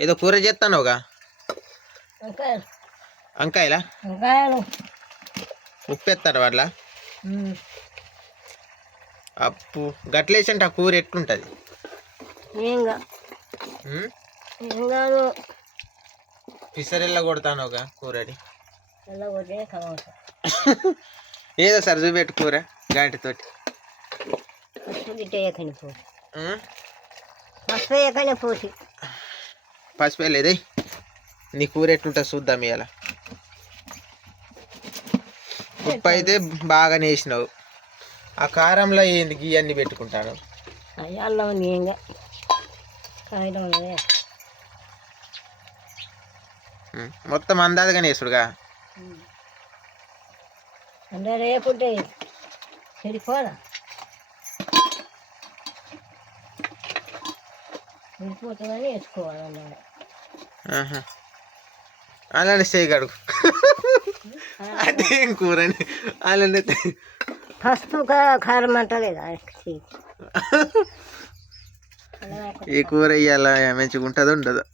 ఏదో కూర చేస్తానుగా వంకాయలు. వంకాయలా? వంకాయలు. ఉప్పు ఎత్తారు వాళ్ళ. అప్పు గట్లేసంటే ఆ కూర ఎట్లుంటుంది? పిసరెల్లా కొడతానుగా కూరని? ఏదో సార్ చూపెట్టు కూర గాంటితోటి. ఎక్కని పోసి. ఎక్కనే పోసి. పసుపు వేయలేదే నీ కూర ఎట్లుంటుంది చూద్దాం ఇవాళ ఉప్పు అయితే బాగానే వేసినావు. ఆ కారంలో ఏంది గీయన్ని పెట్టుకుంటాను? అల్లం కాయడం. మొత్తం అందాజగానే వేసుడుగా? అంటే రేపుంటే చెడిపోదా వేసుకోవాలన్నాడు. అలానే చేయగడు అదేం కూరని? అలానే కా- కారం అంటలేదా. ఈ కూర ఇవాళ మంచిగా ఉంటుందో ఉండదు.